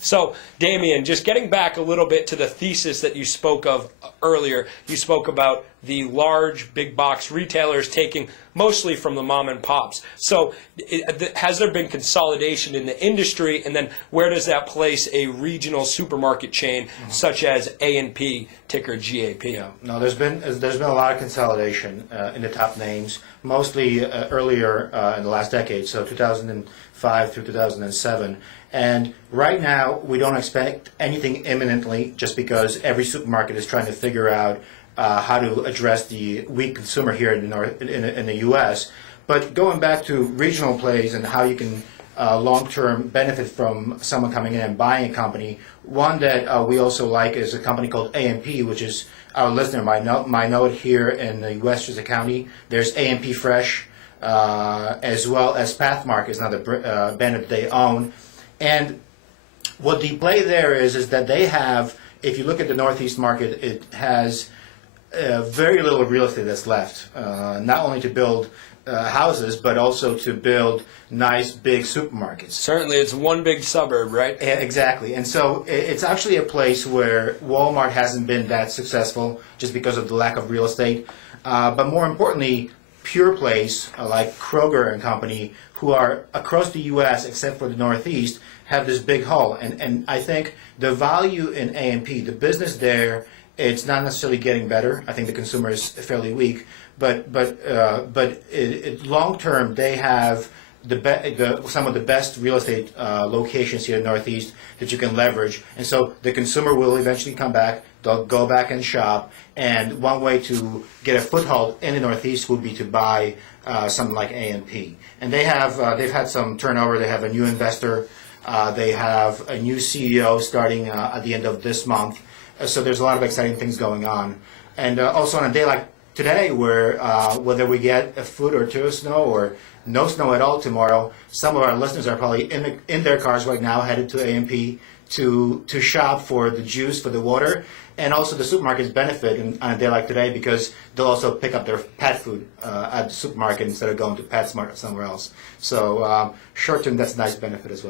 So, Damian, just getting back a little bit to the thesis that you spoke of earlier, you spoke about the large big box retailers taking mostly from the mom and pops. So, has there been consolidation in the industry, and then where does that place a regional supermarket chain such as A&P, ticker GAP? Yeah, no, there's been a lot of consolidation in the top names, mostly earlier in the last decade, so 2005 through 2007. And right now, we don't expect anything imminently, just because every supermarket is trying to figure out how to address the weak consumer here in the U.S. But going back to regional plays and how you can long-term benefit from someone coming in and buying a company, one that we also like is a company called A&P, which is our listener might know it here in the Westchester County. There's A&P Fresh, as well as Pathmark is another brand that they own. And what the play there is that they have, if you look at the Northeast market, it has very little real estate that's left, not only to build houses, but also to build nice big supermarkets. Certainly, it's one big suburb, right? Yeah, exactly. And so it's actually a place where Walmart hasn't been that successful just because of the lack of real estate. But more importantly, pure plays like Kroger and company, who are across the U.S. except for the Northeast, have this big haul. And I think the value in A&P, the business there, it's not necessarily getting better. I think the consumer is fairly weak, but long term they have some of the best real estate locations here in the Northeast that you can leverage, and so the consumer will eventually come back. They'll go back and shop, and one way to get a foothold in the Northeast would be to buy something like A&P. And they've had some turnover. They have a new investor. They have a new CEO starting at the end of this month. So there's a lot of exciting things going on. And also on a day like today, where whether we get a foot or two of snow or no snow at all tomorrow, some of our listeners are probably in their cars right now headed to A&P to shop for the juice, for the water, and also the supermarkets benefit on a day like today because they'll also pick up their pet food at the supermarket instead of going to PetSmart or somewhere else. So short term, that's a nice benefit as well.